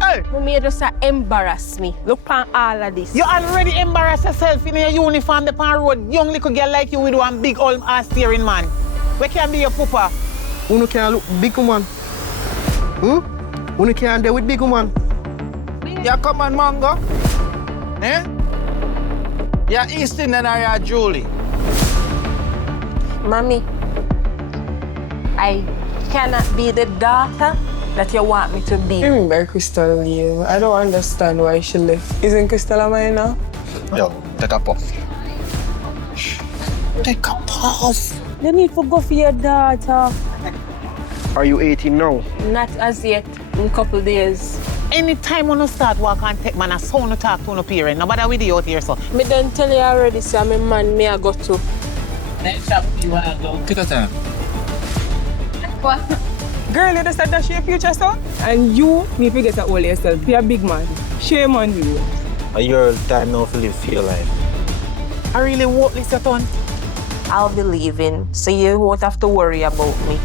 Hey! Mommy, you just embarrass me. Look on all of this. You already embarrass yourself in your uniform the pan road. Young little girl like you with one big old ass steering man. Where can be your papa? Uno can't look big woman. Uno can't deal with big woman. You come on, Mango. Eh? You're Easton and you're Julie. Mommy, I cannot be the daughter that you want me to be. Remember Crystal leave. I don't understand why she left. Isn't Crystal a minor? Yo, take a puff. Take a puff. You need to go for your daughter. Are you 18 now? Not as yet, in a couple days. Anytime when you start walk and take man, I saw no talk to no parent. Nobody with you out here, so. Me done tell you already, say I'm a man, me I go to. Next shop, you wanna go? Take a time. What? Girl, you just said that's your future son? And you need to get a hold of yourself. Be a big man. Shame on you. Your time now to live your life. I really want this, your son. I'll be leaving, so you won't have to worry about me.